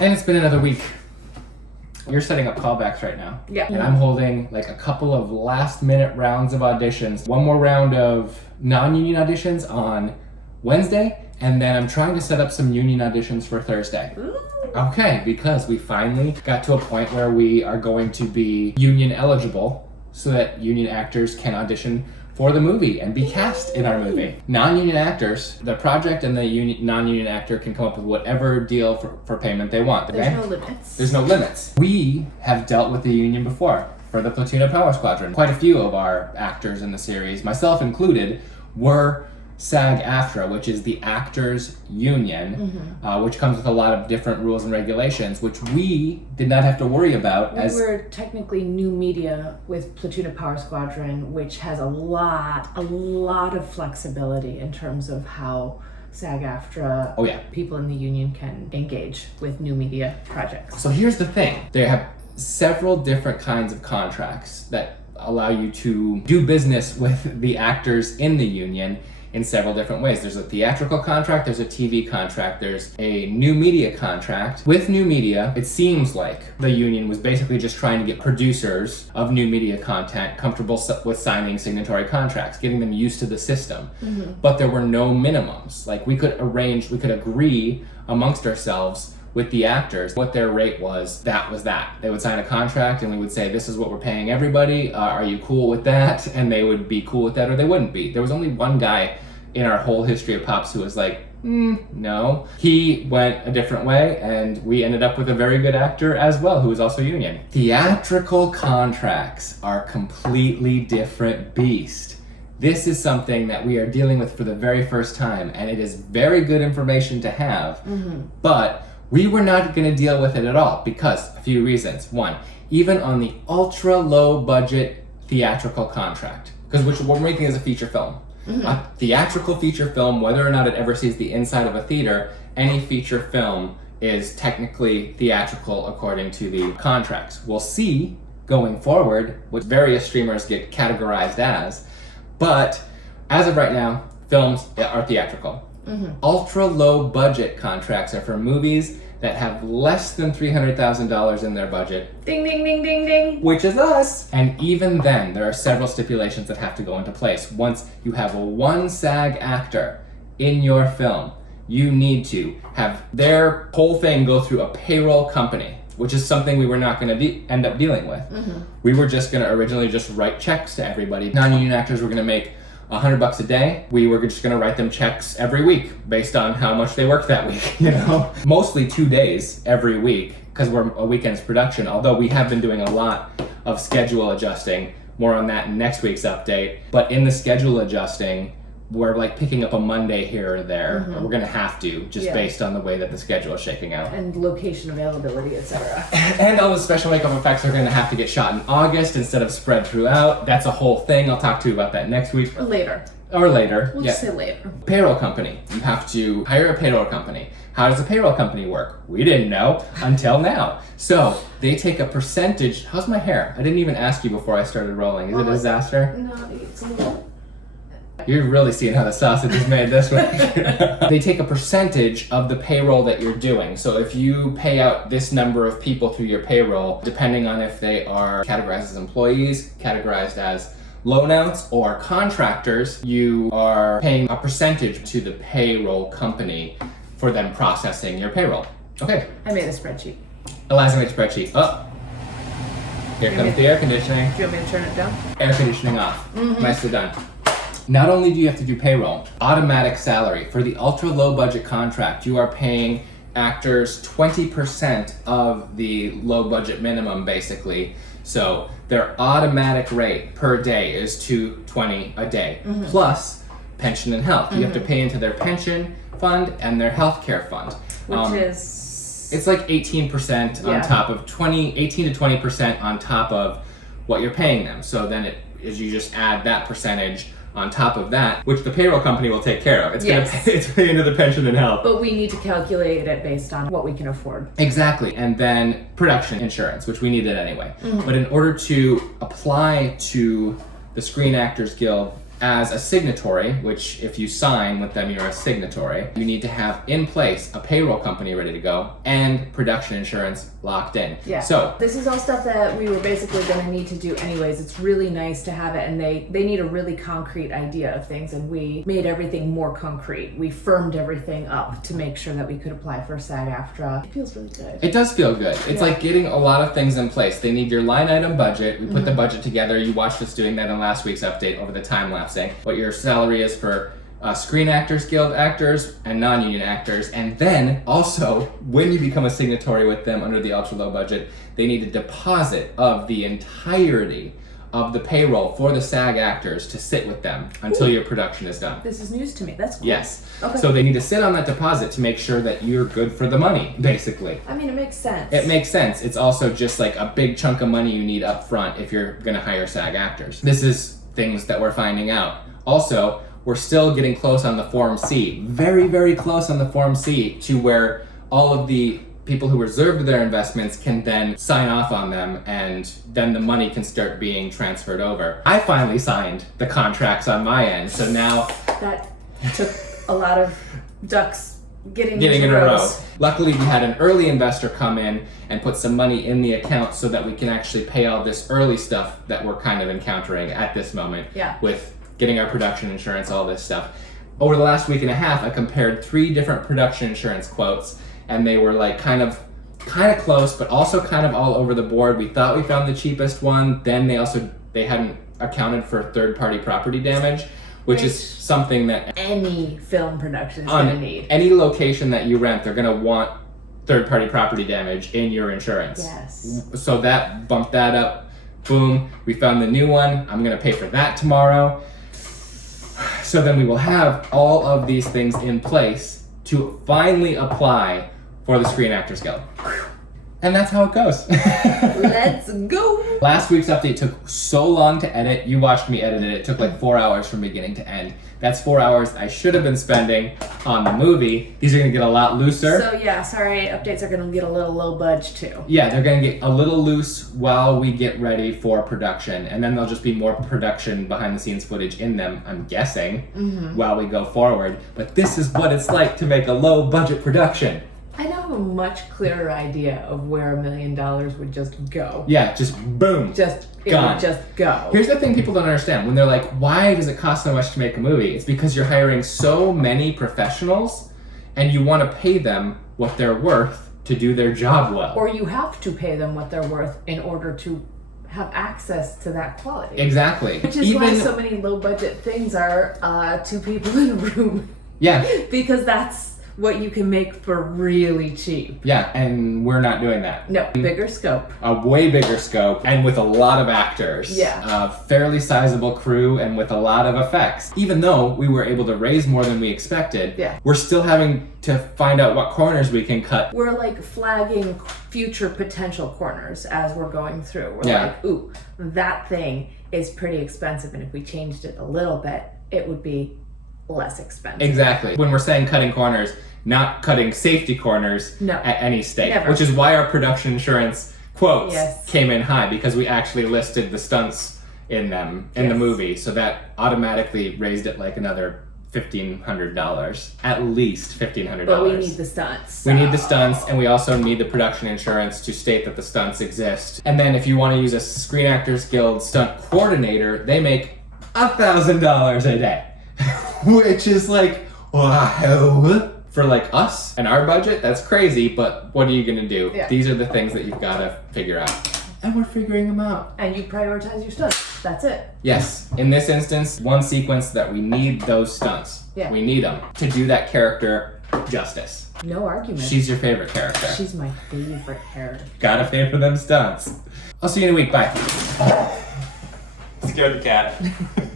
And it's been another week. You're setting up callbacks right now. Yeah. And I'm holding like a couple of last minute rounds of auditions. One more round of non-union auditions on Wednesday, and then I'm trying to set up some union auditions for Thursday. Ooh. Okay, because we finally got to a point where we are going to be union eligible so that union actors can audition for the movie and be cast in our movie. Non-union actors, the project and the non-union actor can come up with whatever deal for payment they want. Okay? There's no limits. There's no limits. We have dealt with the union before for the Platoon of Power Squadron. Quite a few of our actors in the series, myself included, were SAG-AFTRA, which is the actors union, which comes with a lot of different rules and regulations, which we did not have to worry about. We were technically new media with Platoon of Power Squadron, which has a lot of flexibility in terms of how SAG-AFTRA people in the union can engage with new media projects. So here's the thing. They have several different kinds of contracts that allow you to do business with the actors in the union in several different ways. There's a theatrical contract, there's a TV contract, there's a new media contract. With new media, it seems like the union was basically just trying to get producers of new media content comfortable with signing signatory contracts, getting them used to the system. But there were no minimums. Like we could agree amongst ourselves with the actors what their rate was, that was that. They would sign a contract and we would say, this is what we're paying everybody, are you cool with that? And they would be cool with that or they wouldn't be. There was only one guy in our whole history of Pops who was like, no. He went a different way and we ended up with a very good actor as well who was also union. Theatrical contracts are a completely different beast. This is something that we are dealing with for the very first time, and it is very good information to have, but we were not going to deal with it at all because a few reasons. One, even on the ultra low budget theatrical contract, because which we're making as a feature film. A theatrical feature film, whether or not it ever sees the inside of a theater, any feature film is technically theatrical according to the contracts. We'll see going forward what various streamers get categorized as, but as of right now, films are theatrical. Ultra low budget contracts are for movies that have less than $300,000 in their budget. Ding, ding, ding, ding, ding. Which is us. And even then, there are several stipulations that have to go into place. Once you have one SAG actor in your film, you need to have their whole thing go through a payroll company, which is something we were not going to end up dealing with. We were just going to originally just write checks to everybody. Non-union actors were going to make $100 a day. We were just gonna write them checks every week based on how much they worked that week, you know? Mostly 2 days every week, because we're a weekend's production, although we have been doing a lot of schedule adjusting. More on that in next week's update. But in the schedule adjusting, we're like picking up a Monday here or there. Or we're gonna have to, just based on the way that the schedule is shaking out. And location availability, etc. And all the special makeup effects are gonna have to get shot in August instead of spread throughout. That's a whole thing. I'll talk to you about that next week. Or later. We'll just say later. Payroll company. You have to hire a payroll company. How does a payroll company work? We didn't know until now. So they take a percentage. How's my hair? I didn't even ask you before I started rolling. Is it a disaster? No, it's a little... You're really seeing how the sausage is made this week. They take a percentage of the payroll that you're doing. So if you pay out this number of people through your payroll, depending on if they are categorized as employees, categorized as loanouts, or contractors, you are paying a percentage to the payroll company for them processing your payroll. Okay. I made a spreadsheet. Eliza made a spreadsheet. Oh. Here comes the air conditioning. Do you want me to turn it down? Air conditioning off. Nicely done. Not only do you have to do payroll, automatic salary. For the ultra low budget contract, you are paying actors 20% of the low budget minimum, basically. So their automatic rate per day is $220 a day, plus pension and health. You have to pay into their pension fund and their health care fund. Which is... It's like 18% on top of 18 to 20% on top of what you're paying them. So then it is, you just add that percentage on top of that, which the payroll company will take care of. It's going to pay into the pension and health. But we need to calculate it based on what we can afford. Exactly. And then production insurance, which we needed anyway. But in order to apply to the Screen Actors Guild as a signatory, which if you sign with them, you're a signatory, you need to have in place a payroll company ready to go and production insurance locked in. Yeah. So this is all stuff that we were basically going to need to do anyways. It's really nice to have it, and they need a really concrete idea of things, and we made everything more concrete. We firmed everything up to make sure that we could apply for SAG-AFTRA. It feels really good. It does feel good. It's like getting a lot of things in place. They need your line item budget. We put the budget together. You watched us doing that in last week's update over the time lapsing. What your salary is for Screen Actors Guild actors and non-union actors. And then also, when you become a signatory with them under the ultra low budget, they need a deposit of the entirety of the payroll for the SAG actors to sit with them until your production is done. This is news to me. That's cool. Yes. Okay. So they need to sit on that deposit to make sure that you're good for the money, basically. I mean, it makes sense. It makes sense. It's also just like a big chunk of money you need up front if you're going to hire SAG actors. This is things that we're finding out. Also, we're still getting close on the Form C. Very, very close on the Form C to where all of the people who reserved their investments can then sign off on them, and then the money can start being transferred over. I finally signed the contracts on my end, so now that took a lot of ducks getting in into a row. rows. Luckily, we had an early investor come in and put some money in the account so that we can actually pay all this early stuff that we're kind of encountering at this moment with getting our production insurance, all this stuff. Over the last week and a half, I compared 3 different production insurance quotes, and they were like kind of close, but also kind of all over the board. We thought we found the cheapest one. Then they hadn't accounted for third-party property damage, which is something that any film production is going to need. Any location that you rent, they're going to want third-party property damage in your insurance. Yes. So that bumped that up. Boom. We found the new one. I'm going to pay for that tomorrow. So then we will have all of these things in place to finally apply for the Screen Actors Guild. And that's how it goes. Let's go. Last week's update took so long to edit. You watched me edit it. It took like 4 hours from beginning to end. That's 4 hours I should have been spending on the movie. These are going to get a lot looser. So yeah, sorry, updates are going to get a little low budge too. Yeah, they're going to get a little loose while we get ready for production. And then there'll just be more production behind the scenes footage in them, I'm guessing, while we go forward. But this is what it's like to make a low budget production. I now have a much clearer idea of where $1 million would just go. Yeah, just boom. It would just go. Here's the thing people don't understand. When they're like, why does it cost so much to make a movie? It's because you're hiring so many professionals and you want to pay them what they're worth to do their job well. Or you have to pay them what they're worth in order to have access to that quality. Exactly. Which is why so many low budget things are 2 people in a room. Yeah. Because that's what you can make for really cheap. Yeah, and we're not doing that. No, bigger scope. A way bigger scope, and with a lot of actors. Yeah. A fairly sizable crew, and with a lot of effects. Even though we were able to raise more than we expected, we're still having to find out what corners we can cut. We're like flagging future potential corners as we're going through. We're like, ooh, that thing is pretty expensive, and if we changed it a little bit, it would be less expensive. Exactly. When we're saying cutting corners, not cutting safety corners at any stake. Never. Which is why our production insurance quotes came in high, because we actually listed the stunts in them in the movie, so that automatically raised it like another $1,500, at least $1,500. But we need the stunts. We need the stunts, and we also need the production insurance to state that the stunts exist. And then if you want to use a Screen Actors Guild stunt coordinator, they make $1,000 a day. Which is like, wow. For like us and our budget, that's crazy, but what are you gonna do? Yeah. These are the things that you've gotta figure out. And we're figuring them out. And you prioritize your stunts. That's it. Yes. In this instance, one sequence that we need those stunts. Yeah. We need them to do that character justice. No argument. She's your favorite character. She's my favorite character. Gotta pay for them stunts. I'll see you in a week. Bye. Scared the cat.